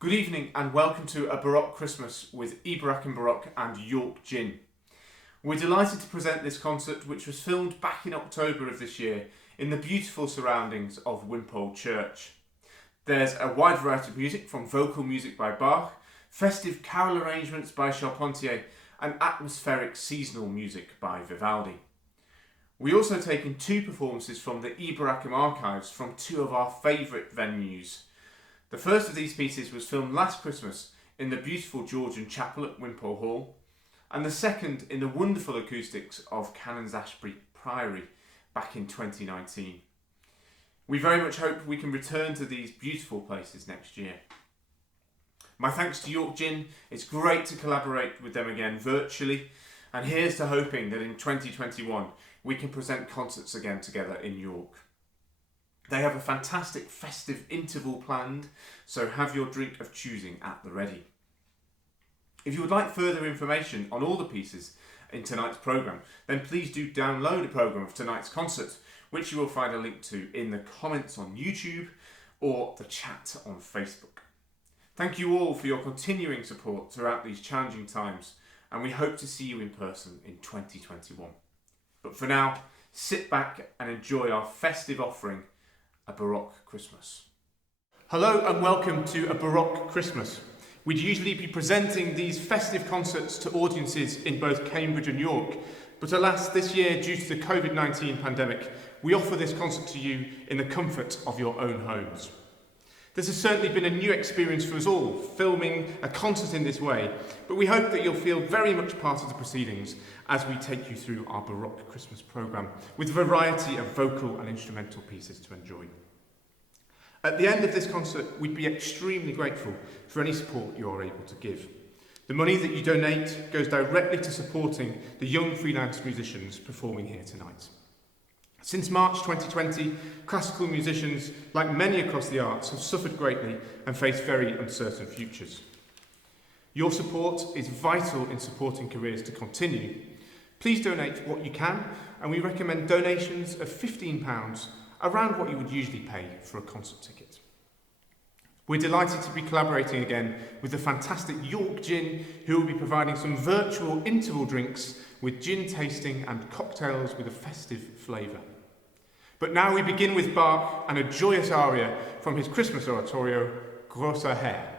Good evening and welcome to a Baroque Christmas with Eboracum Baroque and York Gin. We're delighted to present this concert, which was filmed back in October of this year in the beautiful surroundings of Wimpole Church. There's a wide variety of music, from vocal music by Bach, festive carol arrangements by Charpentier and atmospheric seasonal music by Vivaldi. We also take in two performances from the Eboracum archives from two of our favourite venues. The first of these pieces was filmed last Christmas in the beautiful Georgian chapel at Wimpole Hall, and the second in the wonderful acoustics of Canons Ashbury Priory back in 2019. We very much hope we can return to these beautiful places next year. My thanks to York Gin. It's great to collaborate with them again virtually, and here's to hoping that in 2021 we can present concerts again together in York. They have a fantastic festive interval planned, so have your drink of choosing at the ready. If you would like further information on all the pieces in tonight's programme, then please do download a programme of tonight's concert, which you will find a link to in the comments on YouTube or the chat on Facebook. Thank you all for your continuing support throughout these challenging times, and we hope to see you in person in 2021. But for now, sit back and enjoy our festive offering, a Baroque Christmas. Hello and welcome to a Baroque Christmas. We'd usually be presenting these festive concerts to audiences in both Cambridge and York, but alas, this year, due to the COVID-19 pandemic, we offer this concert to you in the comfort of your own homes. This has certainly been a new experience for us all, filming a concert in this way, but we hope that you'll feel very much part of the proceedings as we take you through our Baroque Christmas programme, with a variety of vocal and instrumental pieces to enjoy. At the end of this concert, we'd be extremely grateful for any support you are able to give. The money that you donate goes directly to supporting the young freelance musicians performing here tonight. Since March 2020, classical musicians, like many across the arts, have suffered greatly and face very uncertain futures. Your support is vital in supporting careers to continue. Please donate what you can, and we recommend donations of £15, around what you would usually pay for a concert ticket. We're delighted to be collaborating again with the fantastic York Gin, who will be providing some virtual interval drinks with gin tasting and cocktails with a festive flavour. But now we begin with Bach and a joyous aria from his Christmas oratorio, Großer Herr.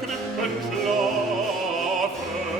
Krippen schlafen.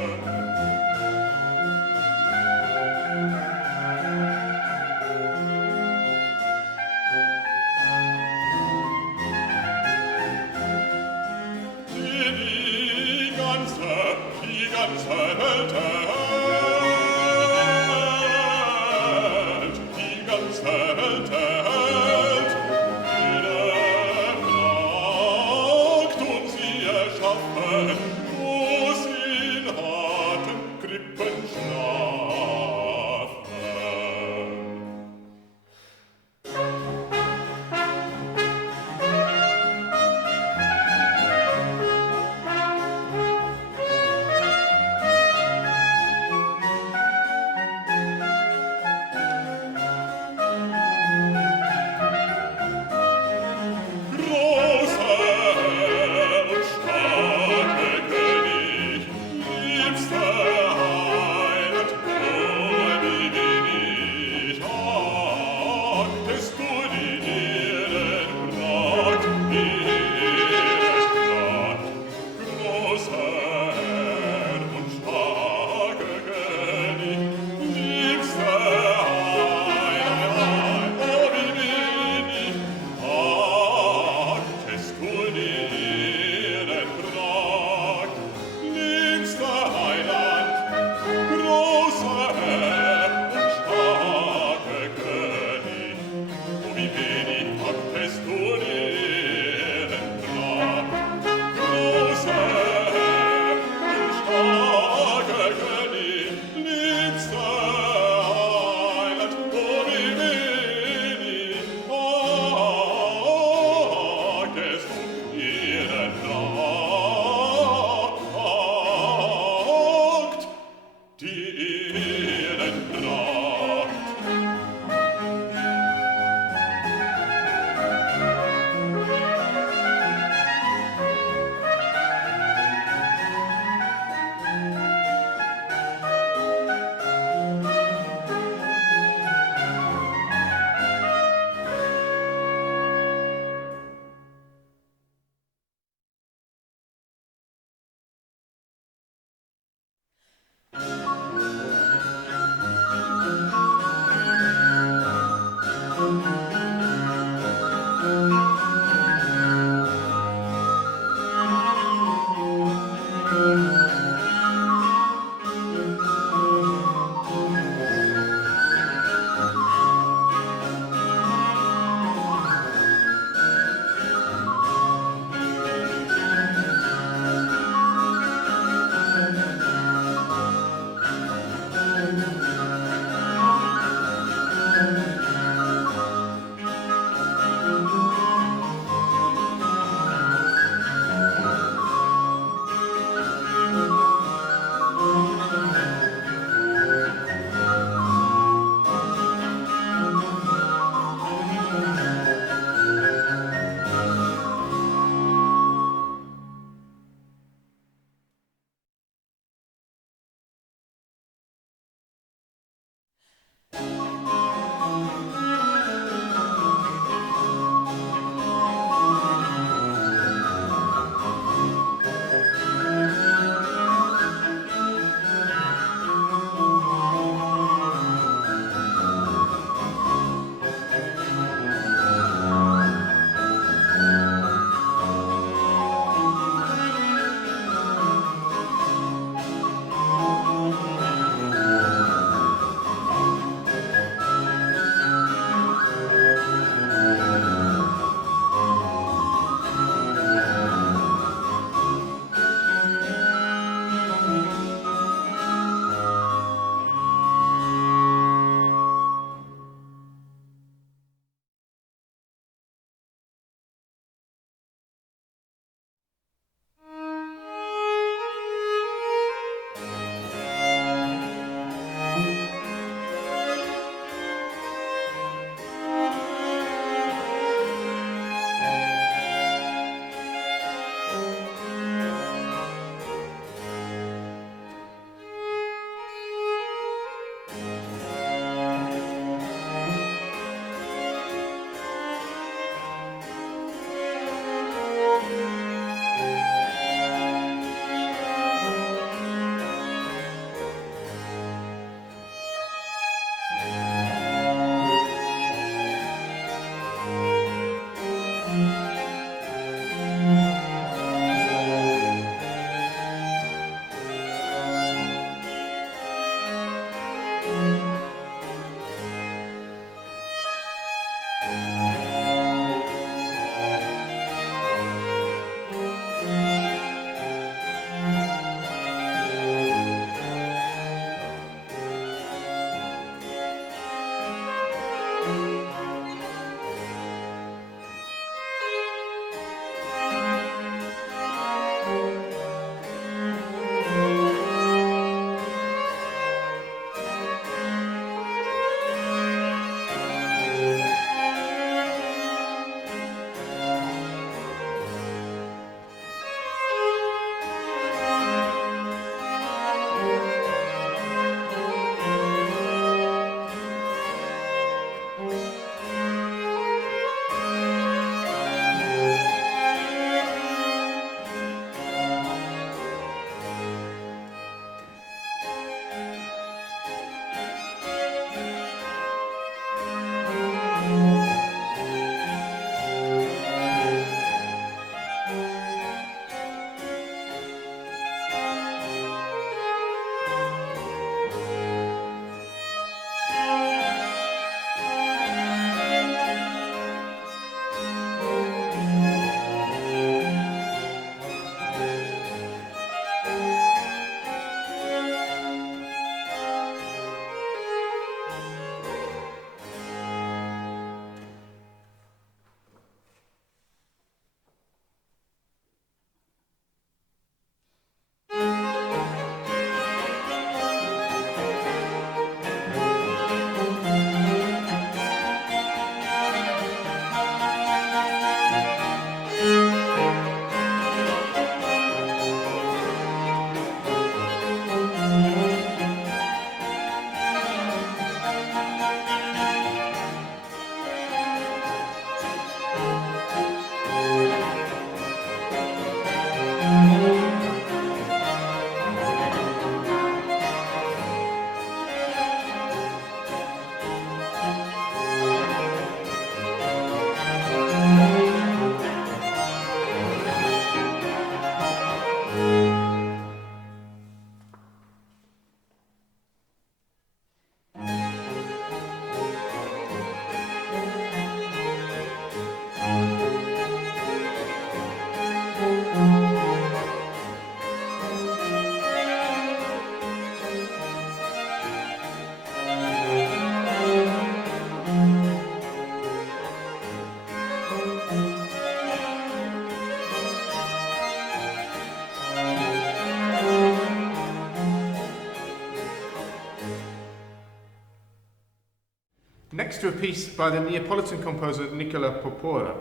Next to a piece by the Neapolitan composer Nicola Porpora,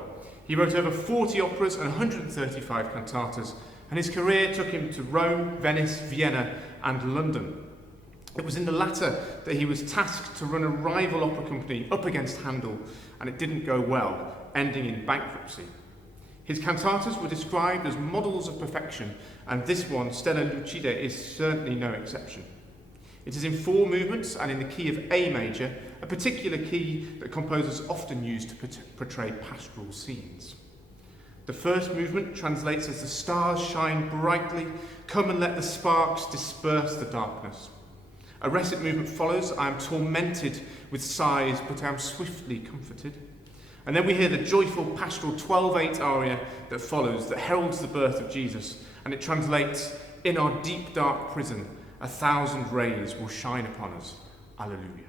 he wrote over 40 operas and 135 cantatas, and his career took him to Rome, Venice, Vienna, and London. It was in the latter that he was tasked to run a rival opera company up against Handel, and it didn't go well, ending in bankruptcy. His cantatas were described as models of perfection, and this one, Stella Lucida, is certainly no exception. It is in 4 movements and in the key of A major, a particular key that composers often use to portray pastoral scenes. The first movement translates as the stars shine brightly, come and let the sparks disperse the darkness. A recit movement follows, I am tormented with sighs, but I am swiftly comforted. And then we hear the joyful pastoral 12/8 aria that follows, that heralds the birth of Jesus, and it translates, in our deep dark prison, 1,000 rays will shine upon us. Alleluia.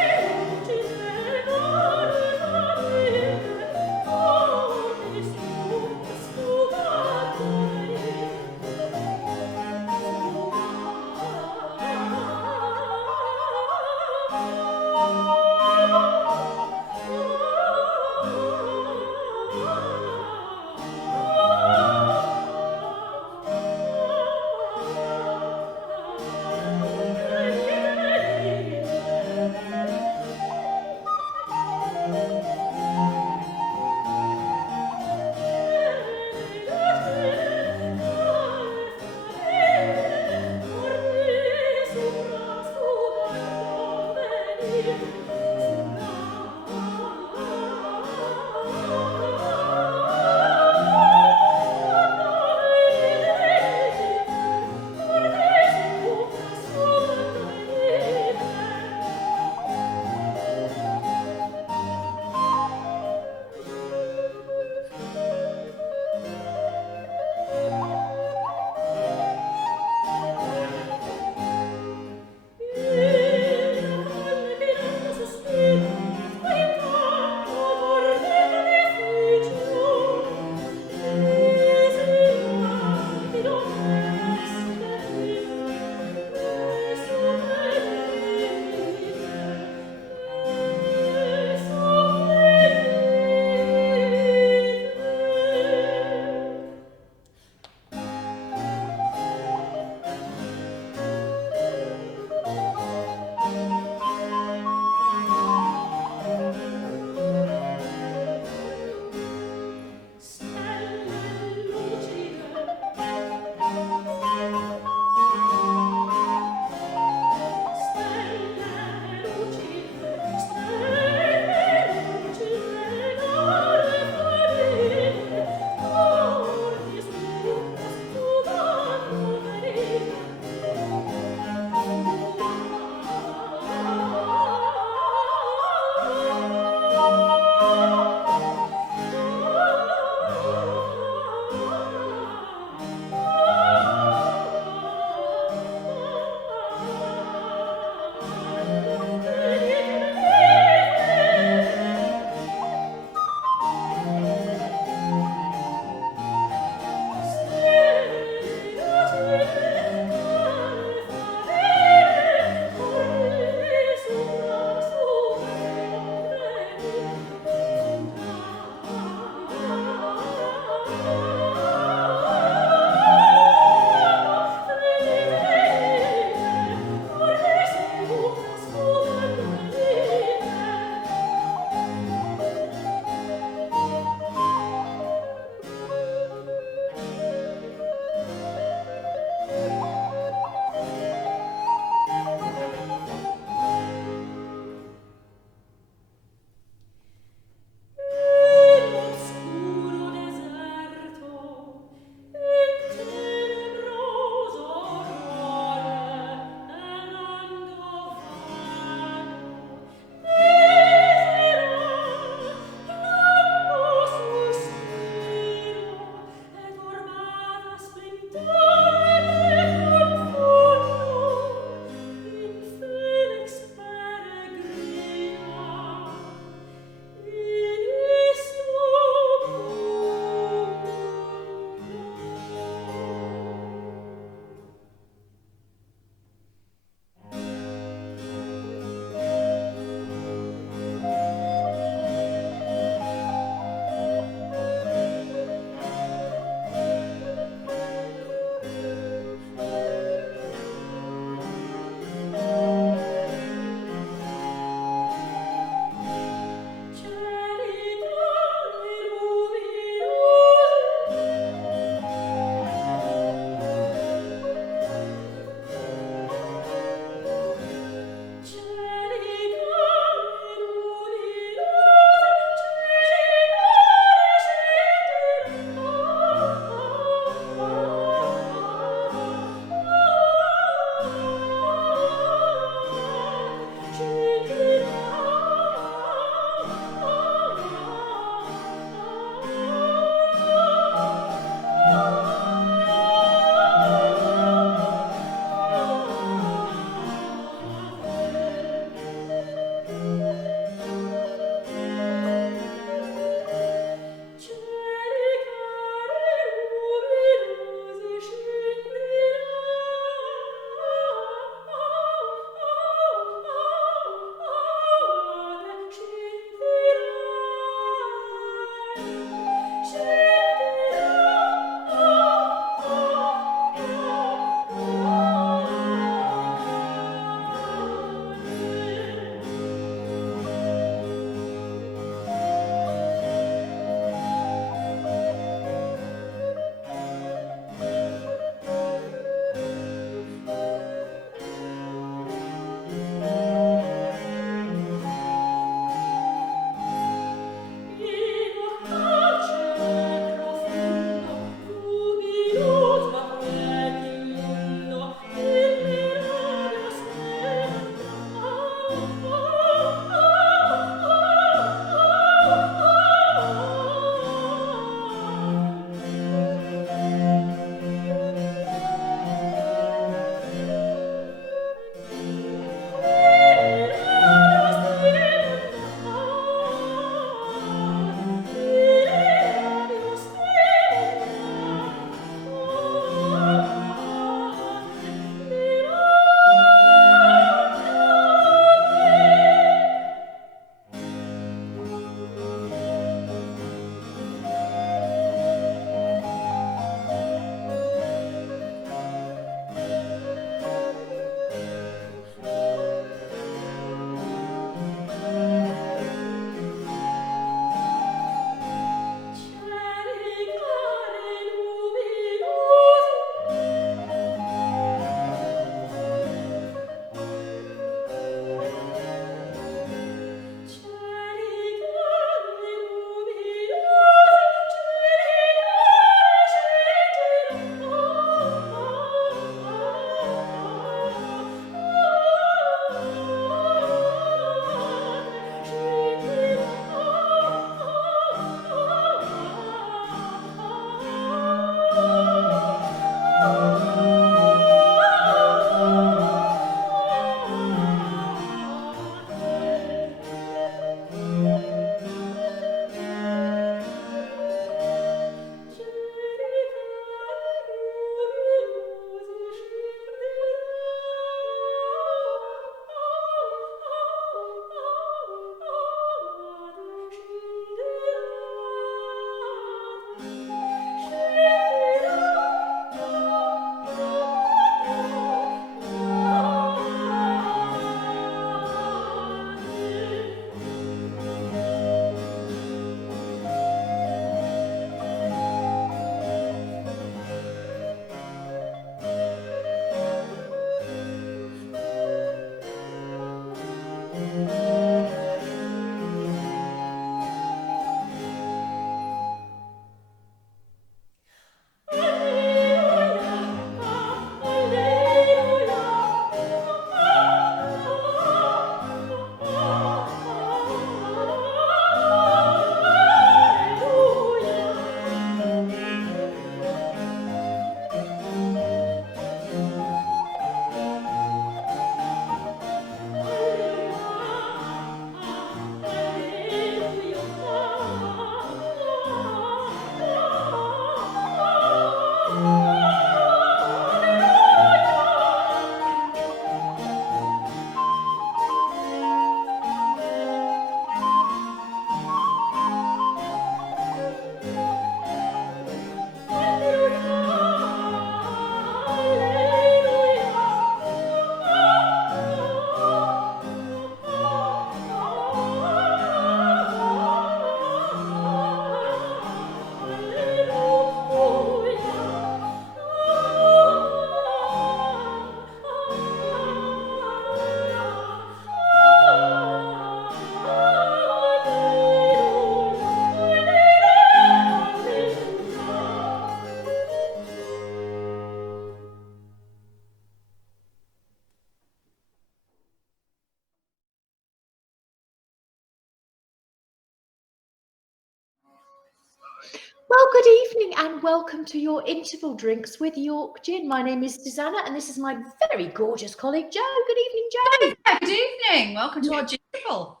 Well, good evening and welcome to your interval drinks with York Gin. My name is Susanna and this is my very gorgeous colleague Jo. Good evening, Jo. Yeah, good evening. Welcome to our interval.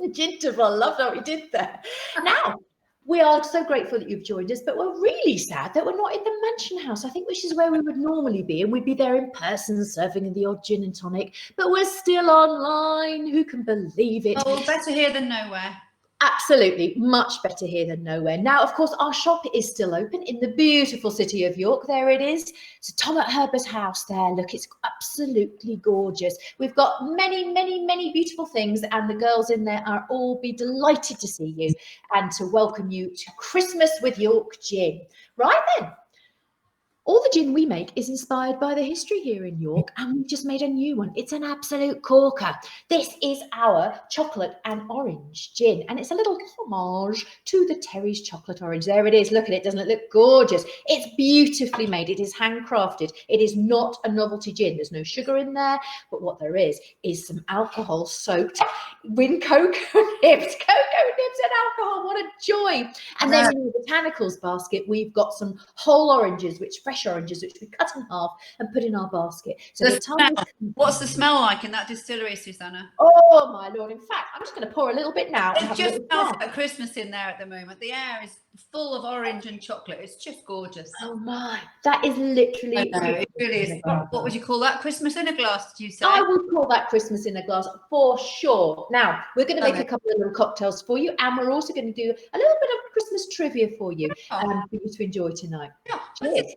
Ginterval, loved what we did there. Now, we are so grateful that you've joined us, but we're really sad that we're not in the Mansion House, I think, which is where we would normally be, and we'd be there in person serving the odd gin and tonic, but we're still online. Who can believe it? Oh, better here than nowhere. Absolutely, much better here than nowhere. Now, of course, our shop is still open in the beautiful city of York. There it is. So Tom at Herber's house there. Look, it's absolutely gorgeous. We've got many, many, many beautiful things, and the girls in there are all be delighted to see you and to welcome you to Christmas with York Gin. Right then. All the gin we make is inspired by the history here in York, and we've just made a new one. It's an absolute corker. This is our chocolate and orange gin, and it's a little homage to the Terry's chocolate orange. There it is. Look at it. Doesn't it look gorgeous? It's beautifully made. It is handcrafted. It is not a novelty gin. There's no sugar in there, but what there is some alcohol soaked with cocoa nibs. Cocoa nibs and alcohol. What a joy. And then in the botanicals basket, we've got some whole oranges, fresh oranges, which we cut in half and put in our basket. So what's the smell like in that distillery, Susanna? Oh my Lord. In fact, I'm just going to pour a little bit now. It just smells like Christmas in there at the moment. The air is full of orange and chocolate. It's just gorgeous. Oh my, that is literally. It really is. What would you call that? Christmas in a glass, did you say? I would call that Christmas in a glass for sure. Now, we're going to make a couple of little cocktails for you, and we're also going to do a little bit of Christmas trivia for you, for you to enjoy tonight. Yeah, cheers.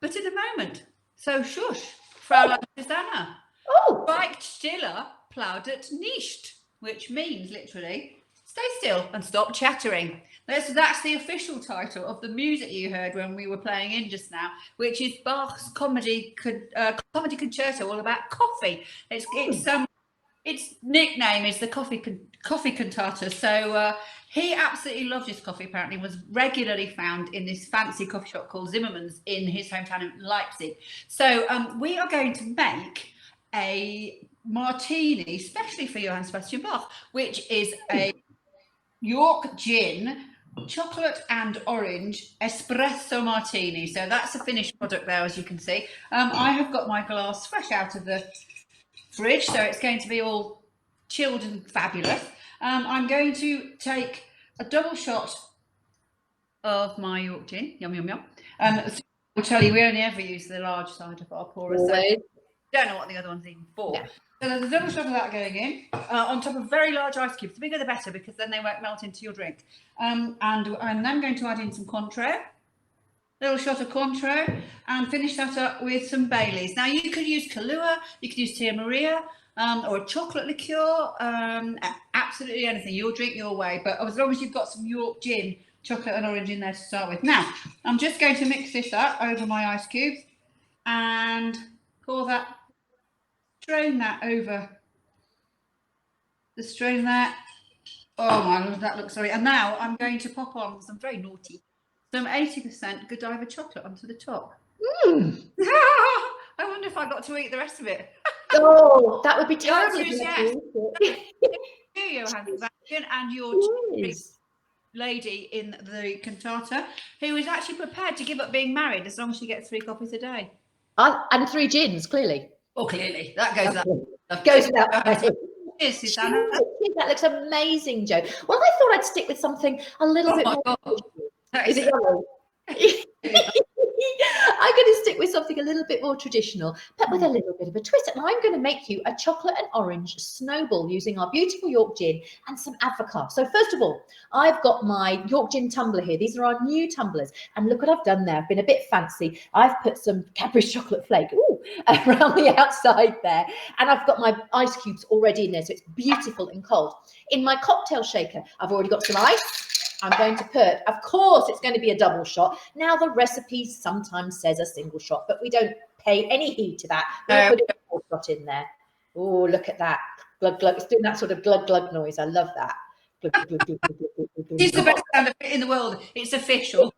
But in a moment. So shush, Frau Susanna. Oh. Schweigt stiller, plaudert nicht, which means literally, stay still and stop chattering. That's the official title of the music you heard when we were playing in just now, which is Bach's comedy concerto, all about coffee. Its nickname is the coffee cantata. So he absolutely loved his coffee. Apparently, was regularly found in this fancy coffee shop called Zimmermann's in his hometown of Leipzig. So we are going to make a Martini, especially for Johann Sebastian Bach, which is a York gin, chocolate and orange espresso martini. So that's a finished product there, as you can see. I have got my glass fresh out of the fridge, so it's going to be all chilled and fabulous. I'm going to take a double shot of my York gin. Yum, yum, yum. I'll tell you, we only ever use the large side of our pourer, so don't know what the other one's even for. Yeah. So there's a double shot of that going in on top of very large ice cubes. The bigger the better, because then they won't melt into your drink. And I'm then going to add in some Cointreau, little shot of Cointreau, and finish that up with some Baileys. Now you could use Kahlua, you could use Tia Maria, or a chocolate liqueur, absolutely anything. You'll drink your way, but as long as you've got some York gin, chocolate and orange in there to start with. Now I'm just going to mix this up over my ice cubes and pour that. Strain that over the strain there. Oh my Lord, that looks sorry. And now I'm going to pop on some very naughty, some 80% Godiva chocolate onto the top. I wonder if I got to eat the rest of it. Oh, that would be terrible. Yes. You, Johann Sebastian, and your lady in the cantata, who is actually prepared to give up being married as long as she gets 3 coffees a day. And 3 gins, clearly. Oh, clearly. That goes that. Goes that way. Yes, Susanna. That looks amazing, Jo. Well, I thought I'd stick with something a little bit more. Is it yellow? I'm going to stick with something a little bit more traditional, but with a little bit of a twist. And I'm going to make you a chocolate and orange snowball using our beautiful York gin and some avocat. So first of all, I've got my York gin tumbler here. These are our new tumblers. And look what I've done there. I've been a bit fancy. I've put some Cadbury's chocolate flake around the outside there. And I've got my ice cubes already in there. So it's beautiful and cold. In my cocktail shaker, I've already got some ice. I'm going to put, of course, it's going to be a double shot. Now, the recipe sometimes says a single shot, but we don't pay any heed to that. We'll put a double shot in there. Oh, look at that. Glug, glug. It's doing that sort of glug, glug noise. I love that. Glug, glug, glug, glug, glug, glug, glug. It's the best sound effect in the world. It's official.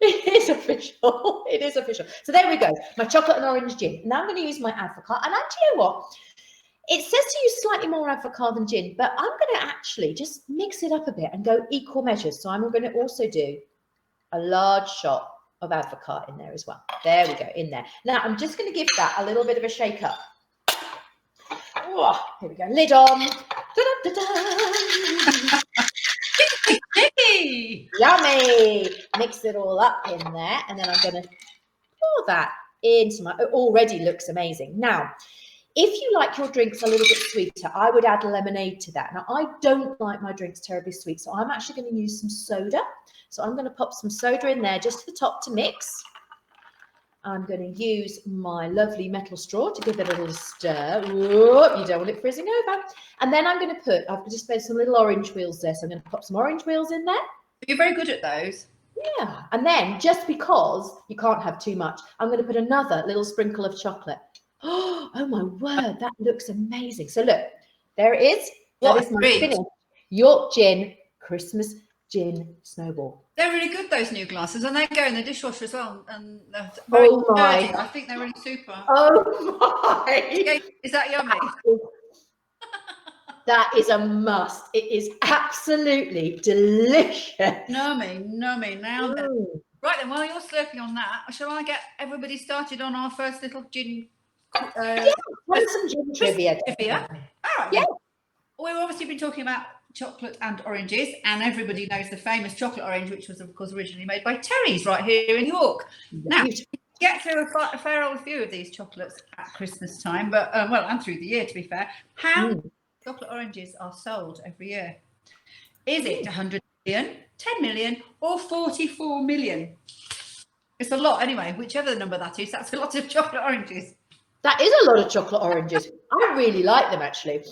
It is official. It is official. So there we go. My chocolate and orange gin. Now I'm going to use my avocat. And actually, you know what? It says to use slightly more avocat than gin, but I'm going to actually just mix it up a bit and go equal measures. So I'm going to also do a large shot of advocaat in there as well. There we go, in there. Now I'm just going to give that a little bit of a shake up. Oh, here we go, lid on. Da-da-da-da. Yummy! Mix it all up in there, and then I'm going to pour that into my. It already looks amazing. Now, if you like your drinks a little bit sweeter, I would add lemonade to that. Now, I don't like my drinks terribly sweet, so I'm actually going to use some soda. So I'm going to pop some soda in there just to the top to mix. I'm going to use my lovely metal straw to give it a little stir. Whoop, you don't want it frizzing over. And then I'm going to put, I've just made some little orange wheels there. So I'm going to pop some orange wheels in there. You're very good at those. Yeah. And then just because you can't have too much, I'm going to put another little sprinkle of chocolate. Oh my word, that looks amazing. So look, there it is. That is my finished York Gin Christmas Gin Snowball. They're really good, those new glasses, and they go in the dishwasher as well. And they're very sturdy. I think they're really super. Oh my! Is that yummy? That is a must. It is absolutely delicious. Nummy. Now then. Right then, while you're slurping on that, shall I get everybody started on our first little gin? Yeah, some gin trivia. All right. Yeah. We've obviously been talking about chocolate and oranges, and everybody knows the famous chocolate orange, which was of course originally made by Terry's right here in York. Now, get through a fair old few of these chocolates at Christmas time, but well, and through the year, to be fair. How many chocolate oranges are sold every year? Is it 100 million, 10 million, or 44 million? It's a lot anyway. Whichever the number that is, that's a lot of chocolate oranges. That is a lot of chocolate oranges. I really like them, actually.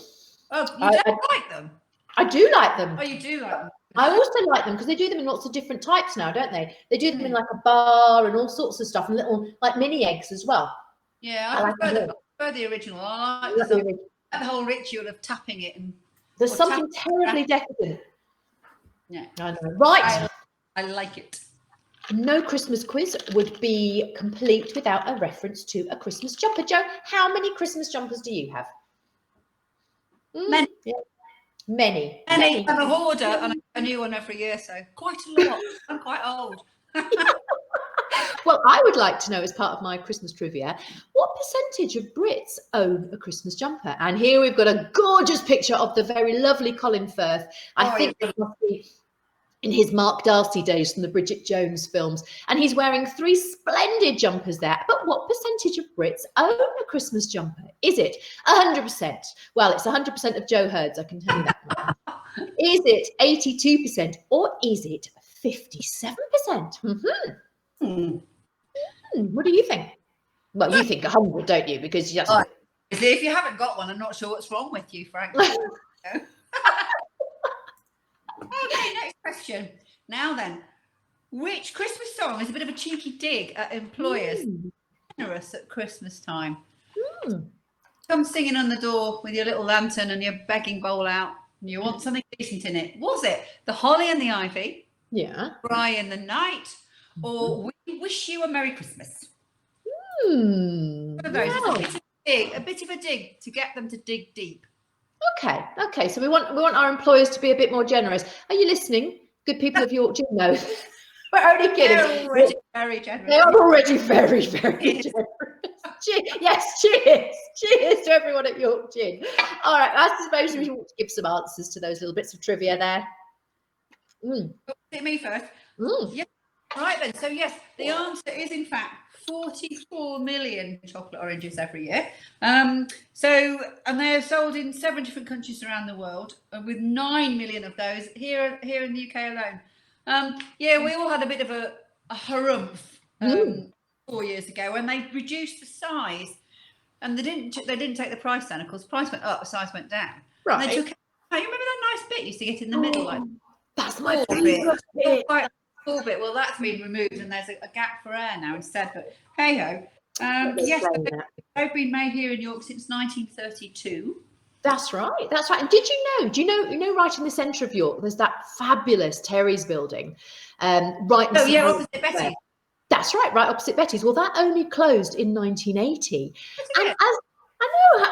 Oh, you don't like them? I do like them. Oh, you do like them? I also like them because they do them in lots of different types now, don't they? They do them in like a bar and all sorts of stuff, and little like mini eggs as well. Yeah, I prefer the original. I like the whole ritual of tapping it. And there's something terribly decadent. Yeah, I know. Right. I like it. No Christmas quiz would be complete without a reference to a Christmas jumper. Jo, how many Christmas jumpers do you have? Many. Yeah. Many. I'm a hoarder and a new one every year, so quite a lot. I'm quite old. Well, I would like to know, as part of my Christmas trivia, what percentage of Brits own a Christmas jumper? And here we've got a gorgeous picture of the very lovely Colin Firth. I think it must be in his Mark Darcy days from the Bridget Jones films. And he's wearing 3 splendid jumpers there. But what percentage of Brits own a Christmas jumper? Is it 100%? Well, it's 100% of Joe Hurd's, I can tell you that much. Is it 82% or is it 57%? What do you think? Well, you think 100, don't you? Because you just... If you haven't got one, I'm not sure what's wrong with you, frankly. Okay, next question. Now then, which Christmas song is a bit of a cheeky dig at employers generous at Christmas time? Come singing on the door with your little lantern and your begging bowl out, and you want something decent in it. Was it The Holly and the Ivy? Yeah. Cry in the Night? Or We Wish You a Merry Christmas? One of those. It's a bit of a dig to get them to dig deep. Okay. So we want our employers to be a bit more generous. Are you listening, good people of York? No, we're only kidding. They're already very generous. They are already very, very generous. Yes, cheers to everyone at York Gin. All right, I suppose we want to give some answers to those little bits of trivia there. Is it me first? Yeah. Right then. So yes, the answer is in fact 44 million chocolate oranges every year. And they're sold in 7 different countries around the world, with 9 million of those here in the UK alone. We all had a bit of a harumph 4 years ago when they reduced the size, and they didn't take the price down. Of course, the price went up, the size went down. Right. And they took. You remember that nice bit you used to get in the middle, like that's my favourite bit. Full bit. Well, that's been removed, and there's a gap for air now instead. But hey ho. Yes, they've been made here in York since 1932. That's right. And do you know, right in the centre of York, there's that fabulous Terry's building, right. Opposite Betty's. That's right opposite Betty's. Well, that only closed in 1980, and I would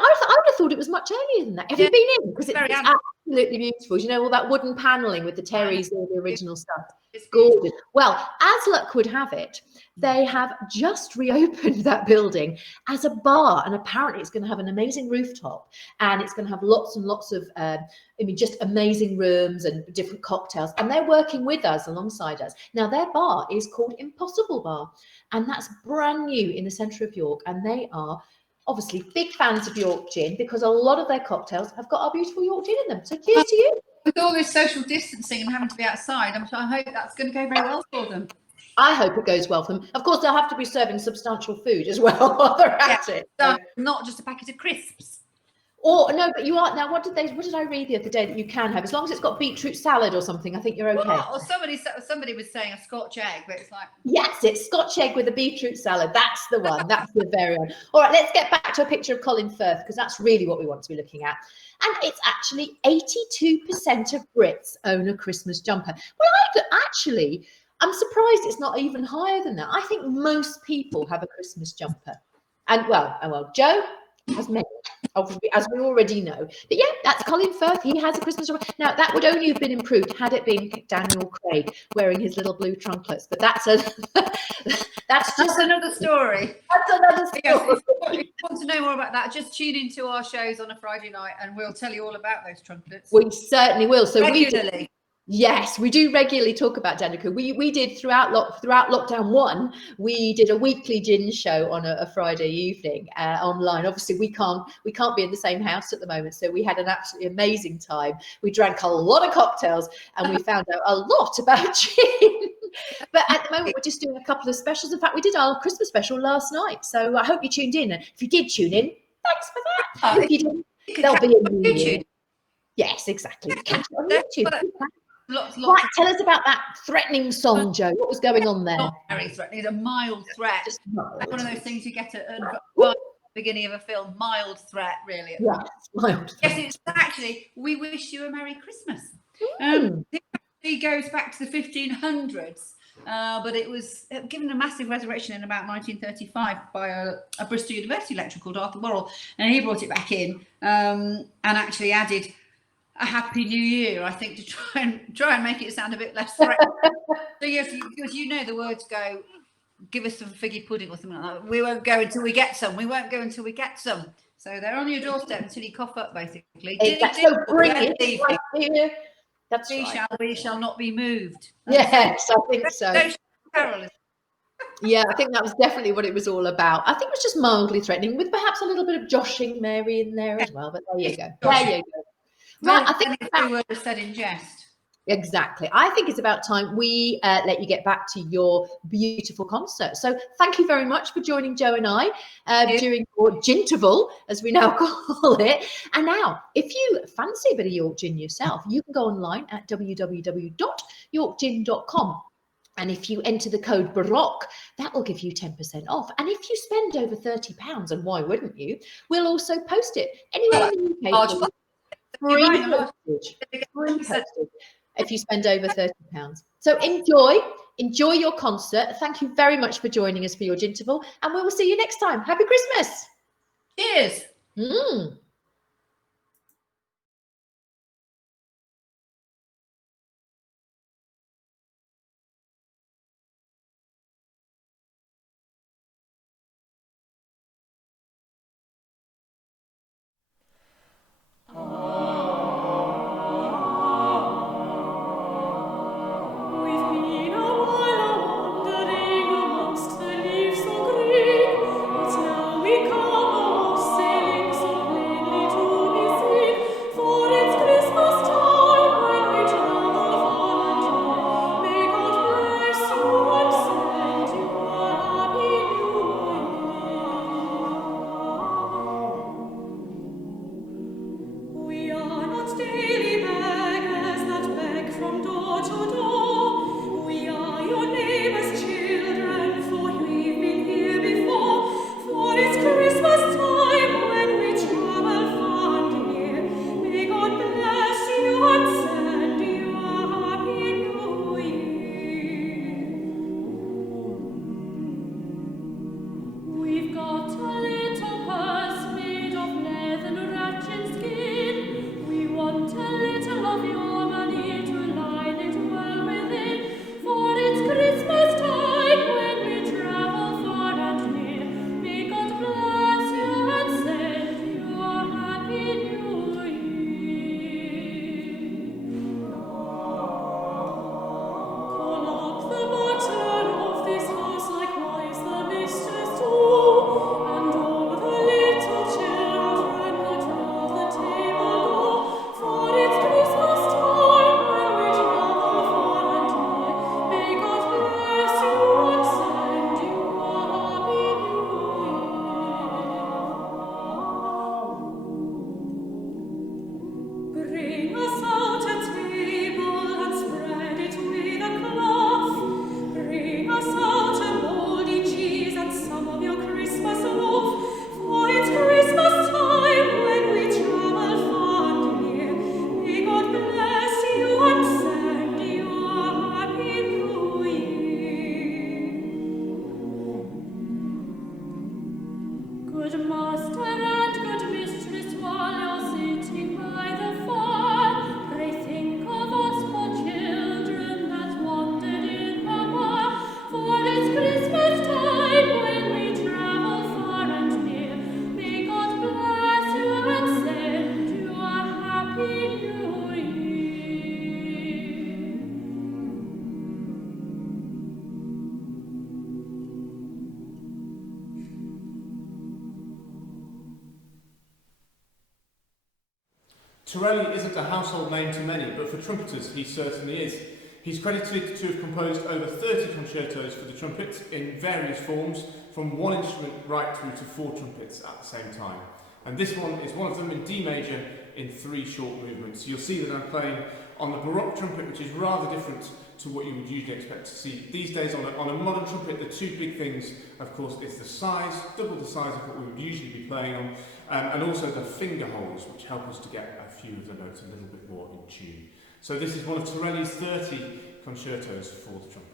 have thought it was much earlier than that. Have you been in? Because it's absolutely beautiful. You know, all that wooden panelling with the Terry's, all the original stuff. Gorgeous. Well, as luck would have it, they have just reopened that building as a bar, and apparently it's going to have an amazing rooftop, and it's going to have lots and lots of, just amazing rooms and different cocktails. And they're working with us, alongside us. Now, their bar is called Impossible Bar, and that's brand new in the centre of York, and they are obviously big fans of York gin because a lot of their cocktails have got our beautiful York gin in them. So cheers to you. With all this social distancing and having to be outside, I hope that's going to go very well for them. I hope it goes well for them. Of course, they'll have to be serving substantial food as well while they're at it. So not just a packet of crisps. Or no, but you are now. What did I read the other day that you can have, as long as it's got beetroot salad or something? I think you're okay. Well, or somebody was saying a Scotch egg, but it's like, yes, it's Scotch egg with a beetroot salad. That's the one. That's the very one. All right, let's get back to a picture of Colin Firth, because that's really what we want to be looking at. And it's actually 82% of Brits own a Christmas jumper. Well, I'm surprised it's not even higher than that. I think most people have a Christmas jumper. And well, Joe has many, obviously, as we already know. But yeah, that's Colin Firth. He has a Christmas jumper. Now, that would only have been improved had it been Daniel Craig wearing his little blue trumpets. But that's just another story. That's another story. Yes, if you want to know more about that, just tune into our shows on a Friday night and we'll tell you all about those trumpets. We certainly will. So regularly. Yes, we do regularly talk about Danica. We did throughout lockdown 1, we did a weekly gin show on a Friday evening online. Obviously, we can't be in the same house at the moment, so we had an absolutely amazing time. We drank a lot of cocktails and we found out a lot about gin. But at the moment, we're just doing a couple of specials. In fact, we did our Christmas special last night, so I hope you tuned in. If you did tune in, thanks for that. If you didn't, there'll be a new year. Yes, exactly. Catch it on YouTube. Lots right, tell us about that threatening song, Joe. What was going on there? Not very threatening. It's a mild threat. Just mild. One of those things you get at the beginning of a film. Mild threat, really. Yeah, mild threat. Yes, it's actually, we wish you a Merry Christmas. It goes back to the 1500s, but it was given a massive resurrection in about 1935 by a Bristol University lecturer called Arthur Worrell, and he brought it back in and actually added a Happy New Year, I think, to try and make it sound a bit less threatening. So yes, because the words go, give us some figgy pudding or something like that. We won't go until we get some. We won't go until we get some. So they're on your doorstep until you cough up, basically. So bring it right here. That's right. We shall not be moved. Yes, I think so. Carol. Yeah, I think that was definitely what it was all about. I think it was just mildly threatening, with perhaps a little bit of joshing Mary in there as well. But there you go. There you go. Right, I think the word was said in jest. Exactly. I think it's about time we let you get back to your beautiful concert. So thank you very much for joining Joe and I during your ginterval, as we now call it. And now, if you fancy a bit of York gin yourself, you can go online at www.yorkgin.com. And if you enter the code Baroque, that will give you 10% off. And if you spend over £30, and why wouldn't you, we'll also post it anywhere in the UK. Free postage if you spend over £30. So enjoy your concert. Thank you very much for joining us for your ginterval, and we will see you next time. Happy Christmas. Cheers. We come sailing so plainly. Torelli isn't a household name to many, but for trumpeters he certainly is. He's credited to have composed over 30 concertos for the trumpet in various forms, from one instrument right through to 4 trumpets at the same time. And this one is one of them in D major in 3 short movements. You'll see that I'm playing on the Baroque trumpet, which is rather different to what you would usually expect to see these days on a modern trumpet. The 2 big things, of course, is the size, double the size of what we would usually be playing on, and also the finger holes, which help us to get a few of the notes a little bit more in tune. So this is one of Torelli's 30 concertos for the trumpet.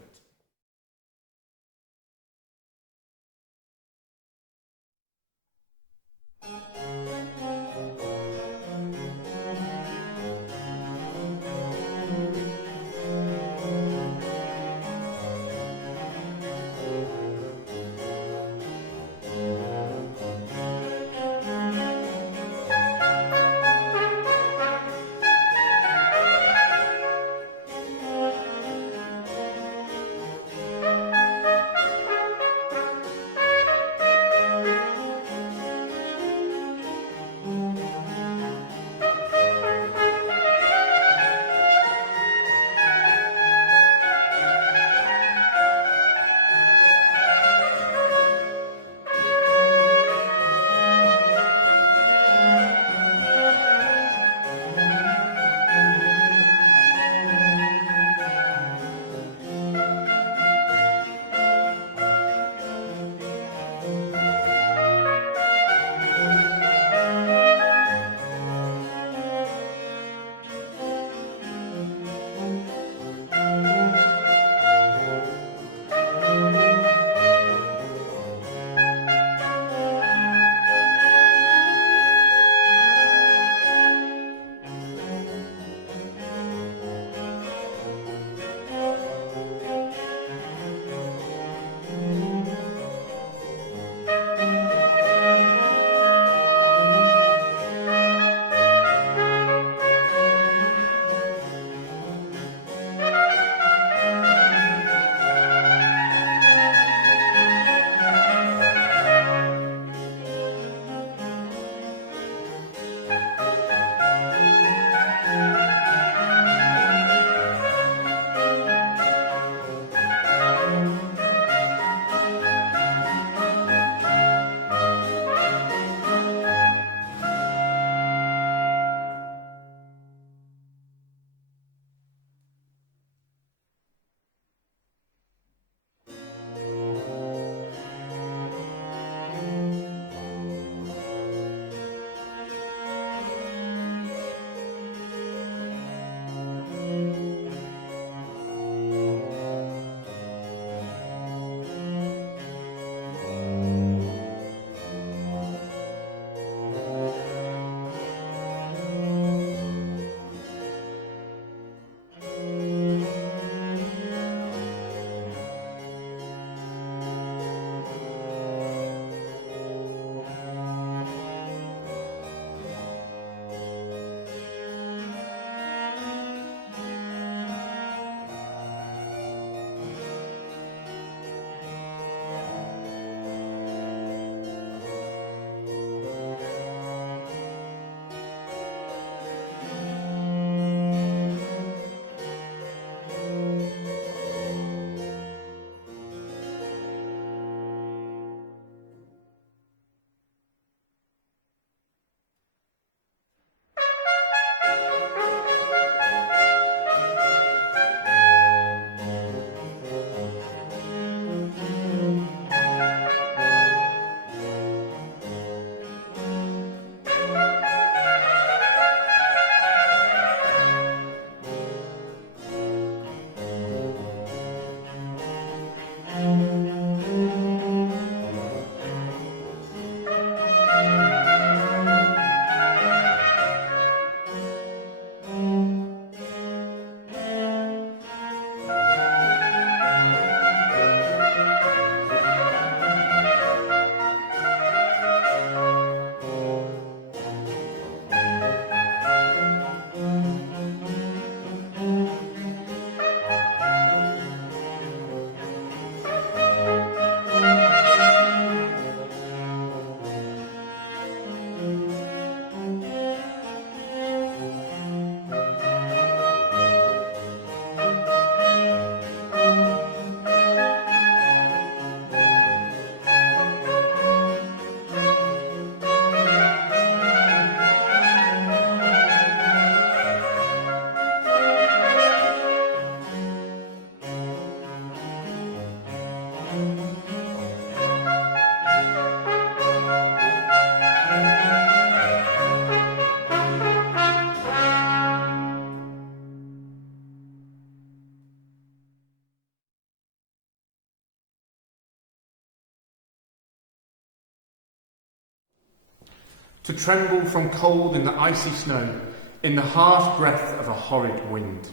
to tremble from cold in the icy snow, in the harsh breath of a horrid wind,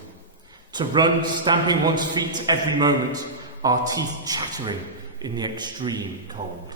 to run stamping one's feet every moment, our teeth chattering in the extreme cold.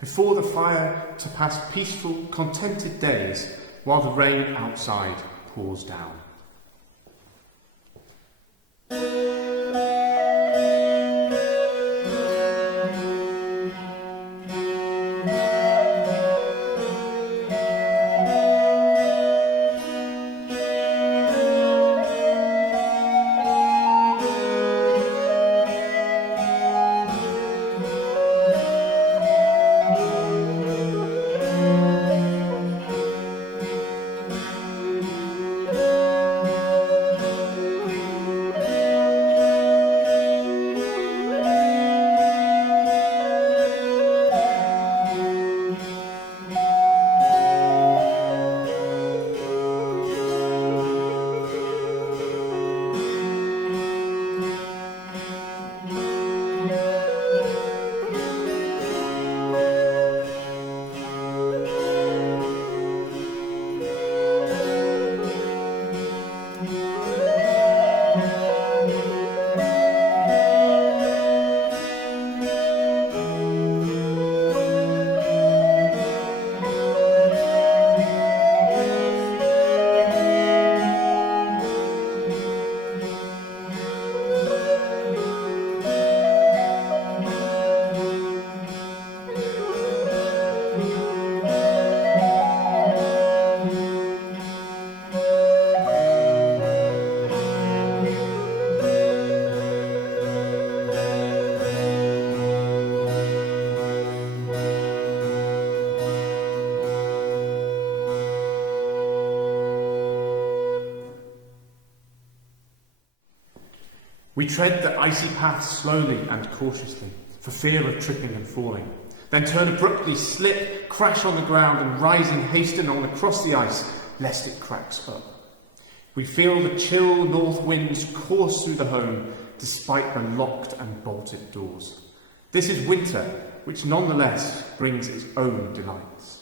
Before the fire to pass peaceful, contented days while the rain outside pours down. We tread the icy path slowly and cautiously, for fear of tripping and falling, then turn abruptly, slip, crash on the ground, and rising hasten on across the ice, lest it cracks up. We feel the chill north winds course through the home, despite the locked and bolted doors. This is winter, which nonetheless brings its own delights.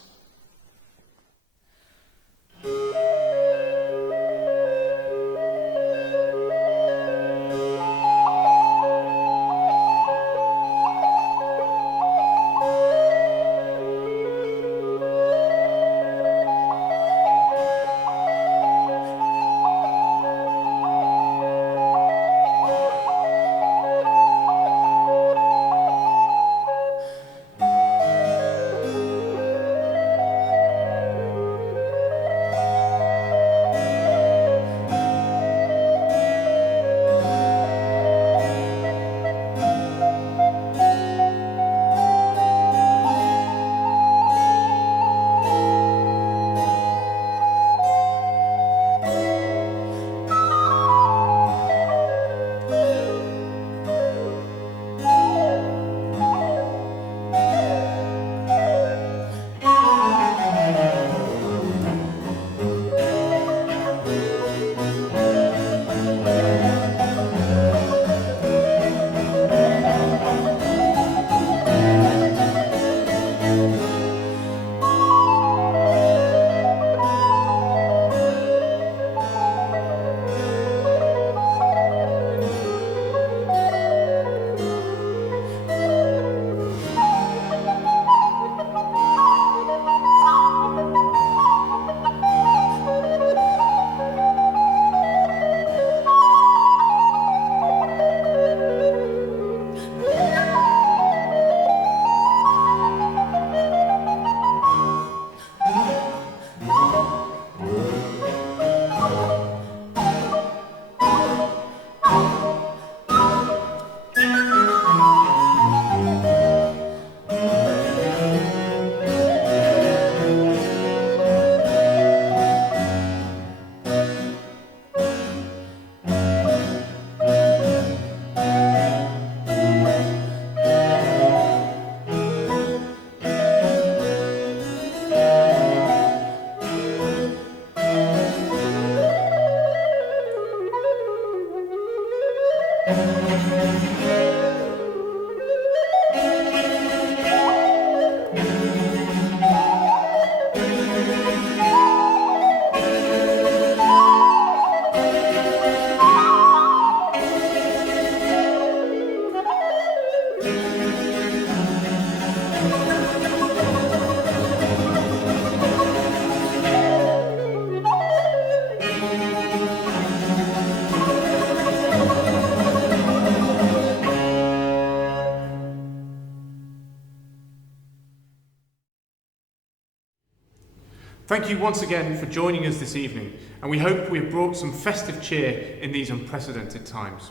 Thank you once again for joining us this evening, and we hope we have brought some festive cheer in these unprecedented times.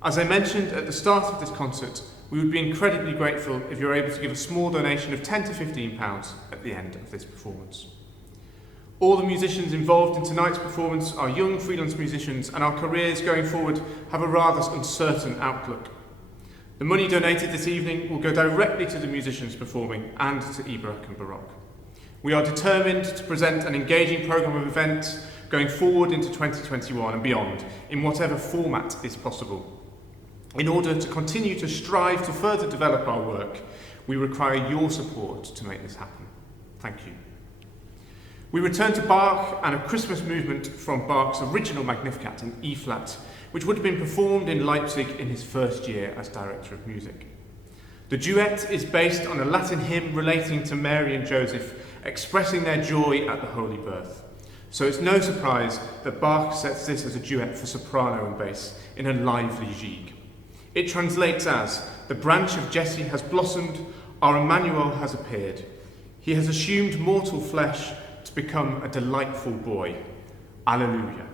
As I mentioned at the start of this concert, we would be incredibly grateful if you're able to give a small donation of £10 to £15 at the end of this performance. All the musicians involved in tonight's performance are young freelance musicians, and our careers going forward have a rather uncertain outlook. The money donated this evening will go directly to the musicians performing and to Eboracum Baroque. We are determined to present an engaging programme of events going forward into 2021 and beyond, in whatever format is possible. In order to continue to strive to further develop our work, we require your support to make this happen. Thank you. We return to Bach and a Christmas movement from Bach's original Magnificat in E-flat, which would have been performed in Leipzig in his first year as director of music. The duet is based on a Latin hymn relating to Mary and Joseph, expressing their joy at the Holy Birth. So it's no surprise that Bach sets this as a duet for soprano and bass in a lively gigue. It translates as, "The branch of Jesse has blossomed, our Emmanuel has appeared. He has assumed mortal flesh to become a delightful boy. Alleluia."